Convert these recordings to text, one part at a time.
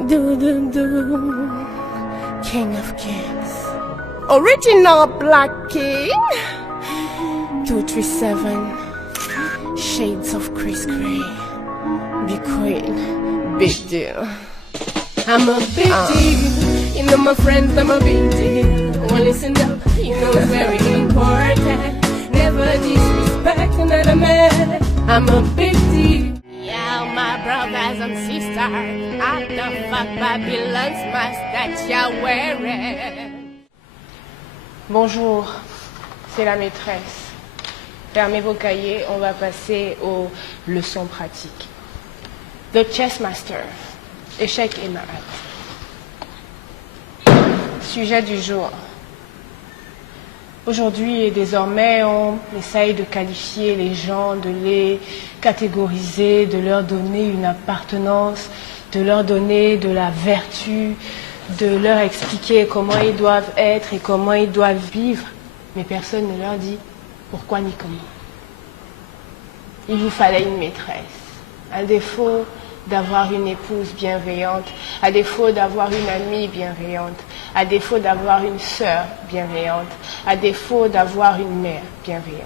Do do do, King of Kings, original Black King. 237, shades of Chris Gray. Be queen, big deal. I'm a big deal. You know my friends, I'm a big deal. Well, listen up, you know it's very important. Never disrespect another man. I'm a big deal. Yeah, my brothers and sisters, I the fuck Babylon's mask that you're wearing. Bonjour, c'est la maîtresse. Fermez vos cahiers, on va passer aux leçons pratiques. The Chess Master, échec et mat. Sujet du jour. Aujourd'hui et désormais, on essaye de qualifier les gens, de les catégoriser, de leur donner une appartenance, de leur donner de la vertu, de leur expliquer comment ils doivent être et comment ils doivent vivre. Mais personne ne leur dit pourquoi ni comment. Il vous fallait une maîtresse. À défaut d'avoir une épouse bienveillante, à défaut d'avoir une amie bienveillante, à défaut d'avoir une sœur bienveillante, à défaut d'avoir une mère bienveillante.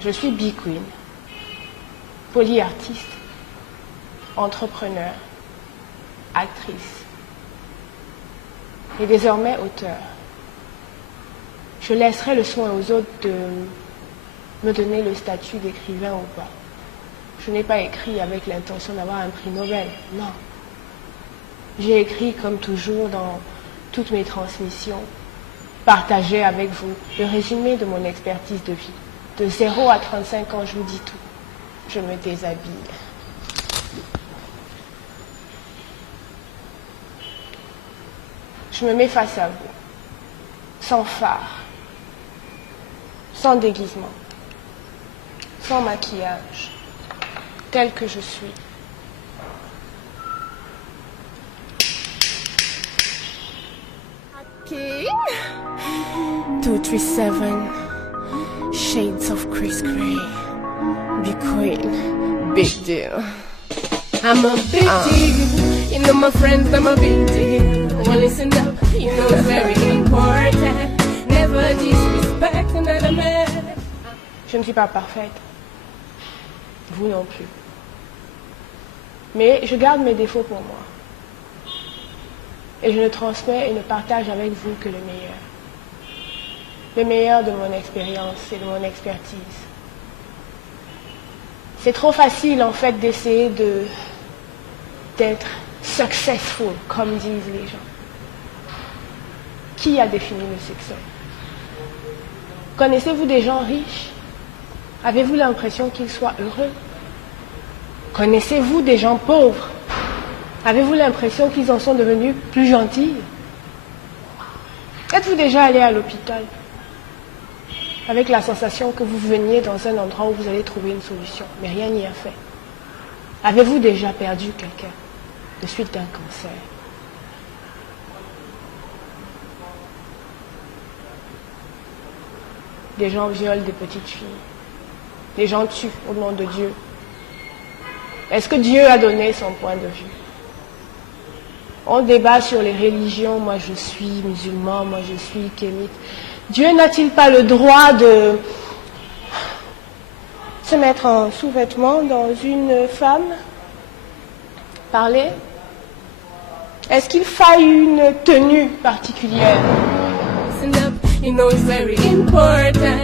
Je suis B-Queen, polyartiste, entrepreneur, actrice et désormais auteur. Je laisserai le soin aux autres de me donner le statut d'écrivain ou pas. Je n'ai pas écrit avec l'intention d'avoir un prix Nobel, non. J'ai écrit comme toujours dans toutes mes transmissions, partager avec vous le résumé de mon expertise de vie. De 0 à 35 ans, je vous dis tout. Je me déshabille. Je me mets face à vous, sans phare, sans déguisement, sans maquillage, tel que je suis. King 237, shades of Chris Gray. Be queen, big deal. I'm a big deal. You know my friends, I'm a big deal. Well, listen up, you know it's very important. Never disrespect another man. Je ne suis pas parfaite. Vous non plus. Mais je garde mes défauts pour moi. Et je ne transmets et ne partage avec vous que le meilleur. Le meilleur de mon expérience et de mon expertise. C'est trop facile en fait d'essayer d'être successful, comme disent les gens. Qui a défini le succès? Connaissez-vous des gens riches? Avez-vous l'impression qu'ils soient heureux? Connaissez-vous des gens pauvres? Avez-vous l'impression qu'ils en sont devenus plus gentils? Êtes-vous déjà allé à l'hôpital avec la sensation que vous veniez dans un endroit où vous allez trouver une solution, mais rien n'y a fait? Avez-vous déjà perdu quelqu'un de suite d'un cancer? Des gens violent des petites filles. Les gens tuent au nom de Dieu. Est-ce que Dieu a donné son point de vue? On débat sur les religions. Moi, je suis musulman, moi, je suis kémite. Dieu n'a-t-il pas le droit de se mettre en sous-vêtements dans une femme? Parler? Est-ce qu'il faille une tenue particulière? You know it's very important.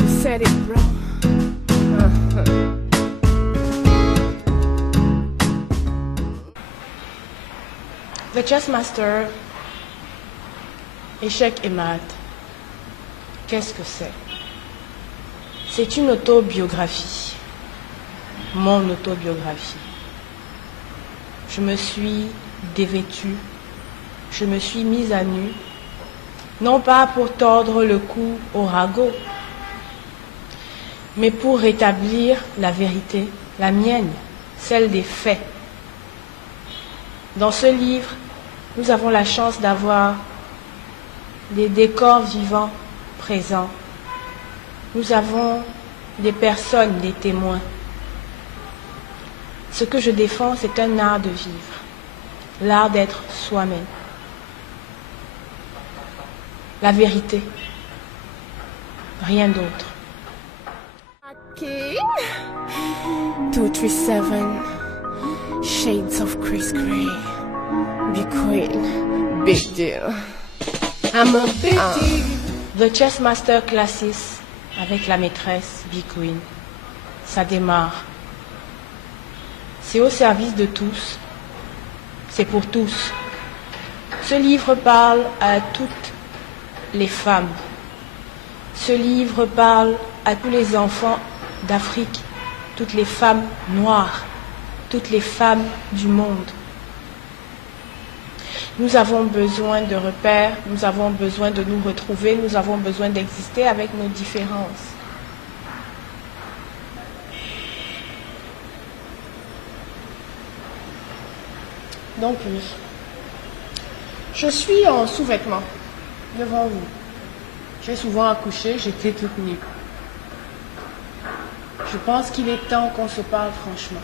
You said it, bro. The Chess Master, échec et mat. Qu'est-ce que c'est? C'est une autobiographie. Mon autobiographie. Je me suis dévêtue, je me suis mise à nu, non pas pour tordre le cou au ragot, mais pour rétablir la vérité, la mienne, celle des faits. Dans ce livre, nous avons la chance d'avoir des décors vivants présents. Nous avons des personnes, des témoins. Ce que je défends, c'est un art de vivre, l'art d'être soi-même. La vérité, rien d'autre. King 237 Shades of Chris Gray. Be Queen, big deal. I'm a big deal. The Chess Master Classes avec la maîtresse Be Queen. Ça démarre. C'est au service de tous. C'est pour tous. Ce livre parle à toutes les femmes. Ce livre parle à tous les enfants d'Afrique, toutes les femmes noires, toutes les femmes du monde. Nous avons besoin de repères, nous avons besoin de nous retrouver, nous avons besoin d'exister avec nos différences. Donc oui, je suis en sous-vêtements devant vous. J'ai souvent accouché, j'étais toute nue. Je pense qu'il est temps qu'on se parle franchement.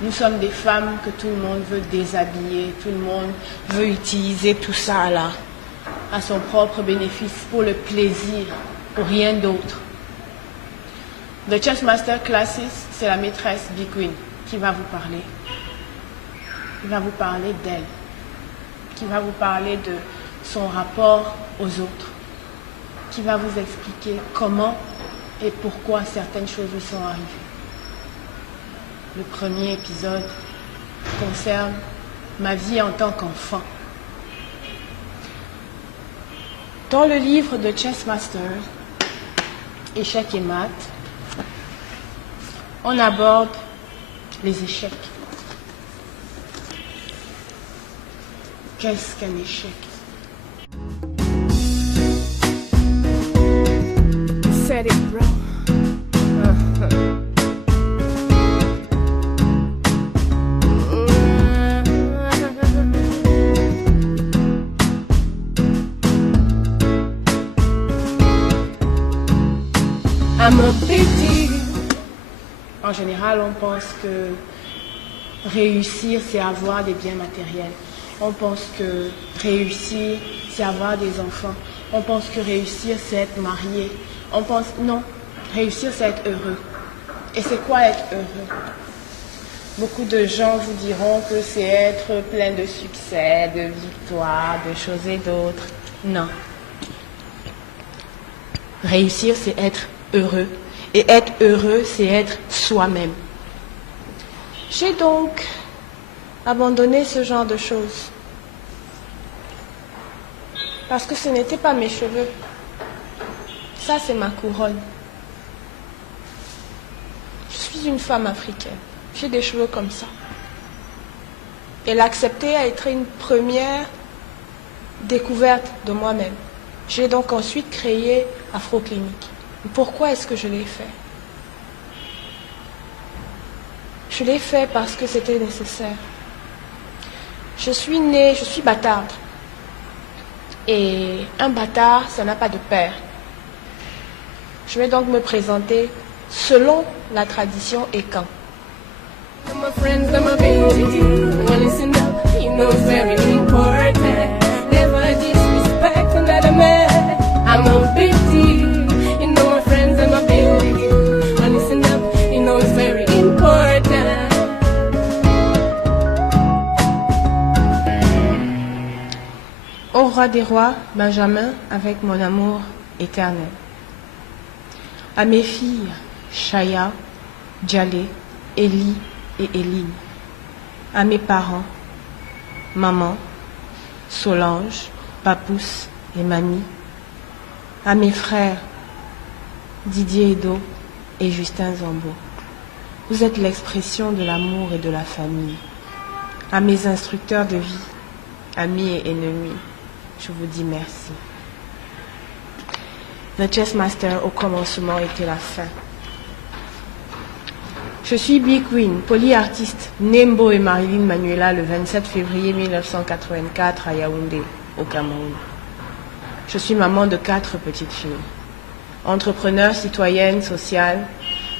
Nous sommes des femmes que tout le monde veut déshabiller, tout le monde veut utiliser tout ça là, à son propre bénéfice, pour le plaisir, pour rien d'autre. The Chess Master Classes, c'est la maîtresse Be Queen qui va vous parler. Qui va vous parler d'elle, qui va vous parler de son rapport aux autres, qui va vous expliquer comment et pourquoi certaines choses lui sont arrivées. Le premier épisode concerne ma vie en tant qu'enfant. Dans le livre de Chess Master, Échecs et maths, on aborde les échecs. Qu'est-ce qu'un échec? Said it, bro. I'm a big deal. En général, on pense que réussir, c'est avoir des biens matériels. On pense que réussir, c'est avoir des enfants. On pense que réussir, c'est être marié. On pense, non, réussir, c'est être heureux. Et c'est quoi être heureux? Beaucoup de gens vous diront que c'est être plein de succès, de victoires, de choses et d'autres. Non. Réussir, c'est être heureux. Et être heureux, c'est être soi-même. J'ai donc abandonné ce genre de choses. Parce que ce n'étaient pas mes cheveux. Ça, c'est ma couronne. Je suis une femme africaine. J'ai des cheveux comme ça. Et l'accepter a été une première découverte de moi-même. J'ai donc ensuite créé Afro-Clinique. Pourquoi est-ce que je l'ai fait? Je l'ai fait parce que c'était nécessaire. Je suis née, je suis bâtarde. Et un bâtard, ça n'a pas de père. Je vais donc me présenter selon la tradition Ekan. My friends, I'm a big deal. Well, listen up, you know it's very important. Never disrespect another man. I'm a big deal. You know my friends, I'm a big deal. Well, listen up, you know it's very important. Au roi des rois, Benjamin, avec mon amour éternel. À mes filles, Chaya, Djalé, Élie et Éline. À mes parents, maman, Solange, Papousse et Mamie. À mes frères, Didier Edo et Justin Zambo. Vous êtes l'expression de l'amour et de la famille. À mes instructeurs de vie, amis et ennemis, je vous dis merci. The Chess Master au commencement était la fin. Je suis Be Queen, polyartiste, Nembo et Marilyn Manuela le 27 février 1984 à Yaoundé, au Cameroun. Je suis maman de 4 petites filles. entrepreneur, citoyenne, sociale,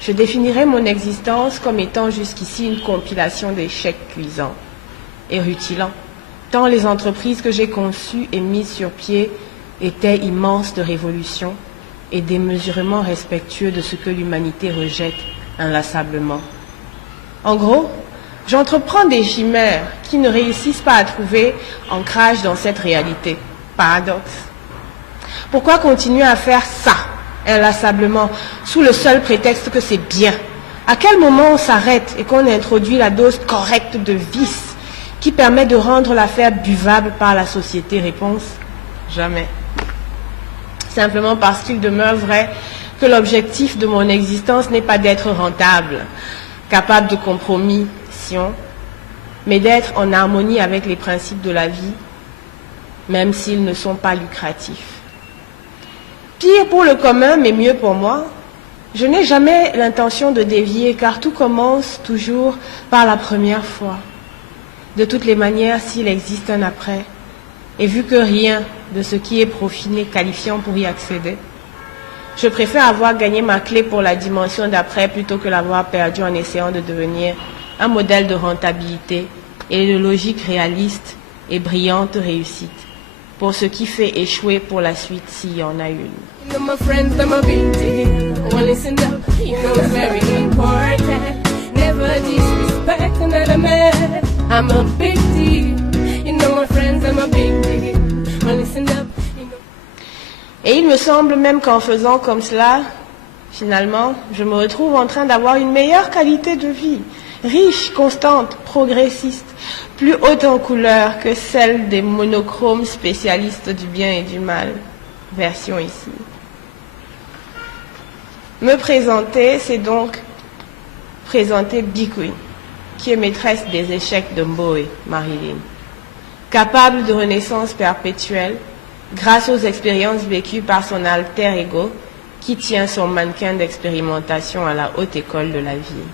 je définirais mon existence comme étant jusqu'ici une compilation d'échecs cuisants et rutilants, tant les entreprises que j'ai conçues et mises sur pied étaient immenses de révolution et démesurément respectueux de ce que l'humanité rejette inlassablement. En gros, j'entreprends des chimères qui ne réussissent pas à trouver ancrage dans cette réalité. Paradoxe. Pourquoi continuer à faire ça inlassablement sous le seul prétexte que c'est bien? À quel moment on s'arrête et qu'on introduit la dose correcte de vice qui permet de rendre l'affaire buvable par la société? Réponse: jamais. Simplement parce qu'il demeure vrai que l'objectif de mon existence n'est pas d'être rentable, capable de compromission, mais d'être en harmonie avec les principes de la vie, même s'ils ne sont pas lucratifs. Pire pour le commun, mais mieux pour moi, je n'ai jamais l'intention de dévier, car tout commence toujours par la première fois. De toutes les manières, s'il existe un après, et vu que rien de ce qui est profit n'est qualifiant pour y accéder, je préfère avoir gagné ma clé pour la dimension d'après plutôt que l'avoir perdue en essayant de devenir un modèle de rentabilité et de logique réaliste et brillante réussite pour ce qui fait échouer pour la suite s'il y en a une. You know my friends, I'm a big deal. Well, listen up, you know it's very important. Never disrespect another man. I'm a big deal. You know my friends, I'm a big deal. Well, listen up, you know. Et il me semble même qu'en faisant comme cela, finalement, je me retrouve en train d'avoir une meilleure qualité de vie, riche, constante, progressiste, plus haute en couleur que celle des monochromes spécialistes du bien et du mal. Version ici. Me présenter, c'est donc présenter B-Queen, qui est maîtresse des échecs de Mboé, Marilyn. Capable de renaissance perpétuelle, grâce aux expériences vécues par son alter ego, qui tient son mannequin d'expérimentation à la haute école de la vie.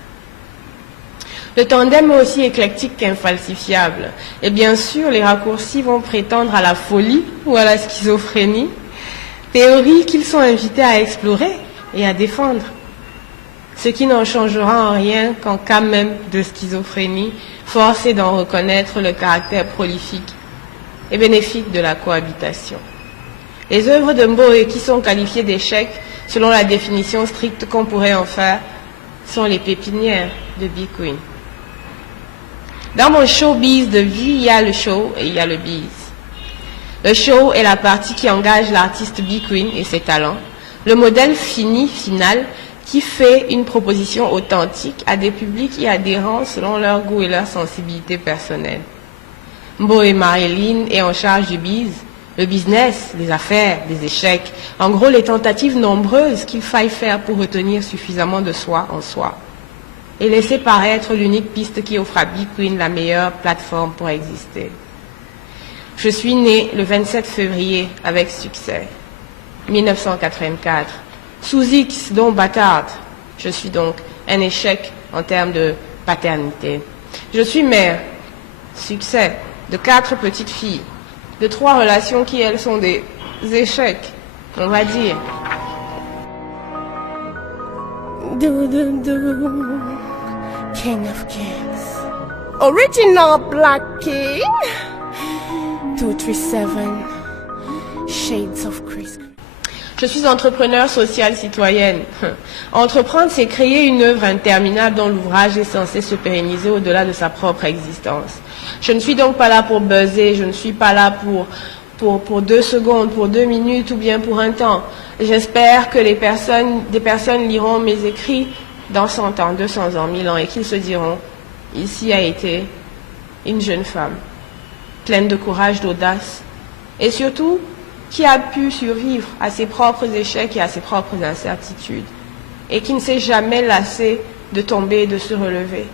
Le tandem est aussi éclectique qu'infalsifiable. Et bien sûr, les raccourcis vont prétendre à la folie ou à la schizophrénie, théories qu'ils sont invités à explorer et à défendre. Ce qui n'en changera en rien qu'en cas même de schizophrénie, force est d'en reconnaître le caractère prolifique et bénéfique de la cohabitation. Les œuvres de Mboé qui sont qualifiées d'échecs, selon la définition stricte qu'on pourrait en faire, sont les pépinières de B-Queen. Dans mon showbiz de vie, il y a le show et il y a le biz. Le show est la partie qui engage l'artiste B-Queen et ses talents, le modèle final, qui fait une proposition authentique à des publics y adhérents selon leur goût et leur sensibilité personnelle. Mboé Marilyn est en charge du biz, le business, les affaires, les échecs, en gros les tentatives nombreuses qu'il faille faire pour retenir suffisamment de soi en soi et laisser paraître l'unique piste qui offre à B-Queen la meilleure plateforme pour exister. Je suis née le 27 février avec succès, 1984, sous X, dont bâtarde. Je suis donc un échec en termes de paternité. Je suis mère, succès, de 4 petites filles, de 3 relations qui, elles, sont des échecs, on va dire. King of Kings. Original Black King. 237 Shades of Chris. Je suis entrepreneur social citoyenne. Entreprendre, c'est créer une œuvre interminable dont l'ouvrage est censé se pérenniser au-delà de sa propre existence. Je ne suis donc pas là pour buzzer, je ne suis pas là pour 2 secondes, pour 2 minutes ou bien pour un temps. J'espère que des personnes liront mes écrits dans 100 ans, 200 ans, 1000 ans et qu'ils se diront, ici a été une jeune femme, pleine de courage, d'audace et surtout qui a pu survivre à ses propres échecs et à ses propres incertitudes et qui ne s'est jamais lassée de tomber et de se relever.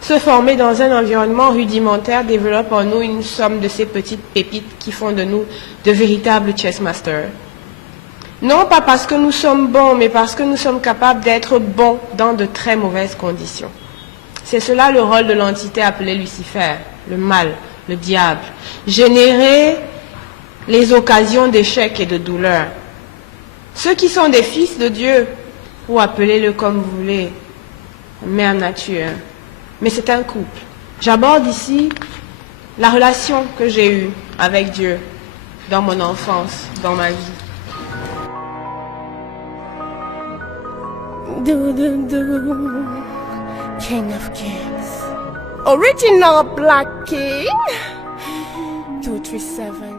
Se former dans un environnement rudimentaire développe en nous une somme de ces petites pépites qui font de nous de véritables chessmasters. Non pas parce que nous sommes bons, mais parce que nous sommes capables d'être bons dans de très mauvaises conditions. C'est cela le rôle de l'entité appelée Lucifer, le mal, le diable. Générer les occasions d'échec et de douleur. Ceux qui sont des fils de Dieu, ou appelez-le comme vous voulez, mère nature. Mais c'est un couple. J'aborde ici la relation que j'ai eue avec Dieu dans mon enfance, dans ma vie. King of Kings. Original Black King. 237.